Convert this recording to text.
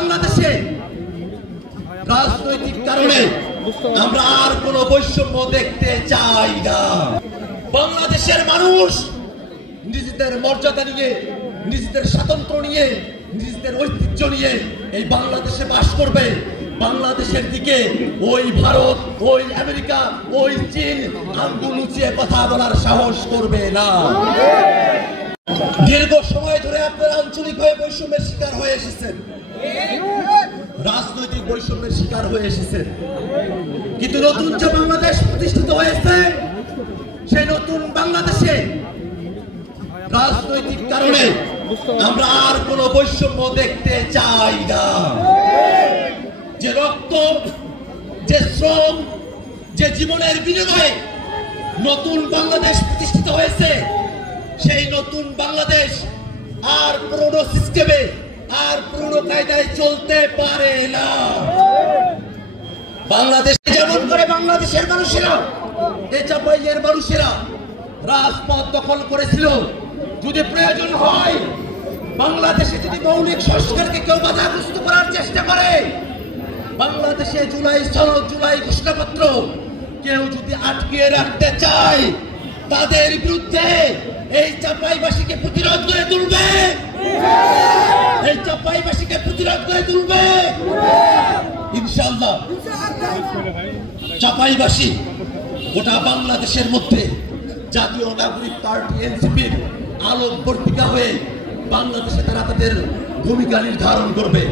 বাংলাদেশে রাজনৈতিক কারণে আমরা আর কোনো বৈষম্য দেখতে চাই না। বাংলাদেশের মানুষ নিজেদের মর্যাদা নিয়ে, নিজেদের স্বাতন্ত্র্য নিয়ে, নিজেদের ঐতিহ্য নিয়ে এই বাংলাদেশে বাস করবে। বাংলাদেশের দিকে ওই ভারত, ওই আমেরিকা, ওই চীন আঙ্গুল উঁচিয়ে কথা বলার সাহস করবে না। দীর্ঘ সময় ধরে আপনারা আঞ্চলিকভাবে বৈষম্যের শিকার হয়ে এসেছেন, রাজনৈতিক বৈষম্যের শিকার হয়ে এসেছেন, কিন্তু নতুন যে বাংলাদেশ প্রতিষ্ঠিত হয়েছে সেই নতুন বাংলাদেশে রাজনৈতিক কারণে আমরা আর কোনো বৈষম্য দেখতে চাই না। যে রক্ত, যে শ্রম, যে জীবনের বিনিময়ে নতুন বাংলাদেশ প্রতিষ্ঠিত হয়েছে, সেই নতুন বাংলাদেশ আর পুরনো সিস্টেমে, আর পুরনো কায়দায় চলতে পারে না। বাংলাদেশে যেমন করে বাংলাদেশের মানুষেরা, এই চাপাইয়ের মানুষেরা রাজপথ দখল করেছিল, যদি প্রয়োজন হয় বাংলাদেশে যদি মৌলিক সংস্কারকে কেউ বাধাগ্রস্ত করার চেষ্টা করে, বাংলাদেশে জুলাই সনদ, জুলাই ঘোষণাপত্র কেউ যদি আটকিয়ে রাখতে চায়, তাদের বিরুদ্ধে এই চাপাইবাসীকে প্রতিরোধ করে তুলবে, এই চাপাইবাসীকে প্রতিরোধ করে তুলবে ইনশাআল্লাহ। চাপাইবাসী গোটা বাংলাদেশের মধ্যে জাতীয় নাগরিক পার্টি এনসিপির আলোকবর্তিকা হয়ে বাংলাদেশে তারা তাদের ভূমিকা নির্ধারণ করবে।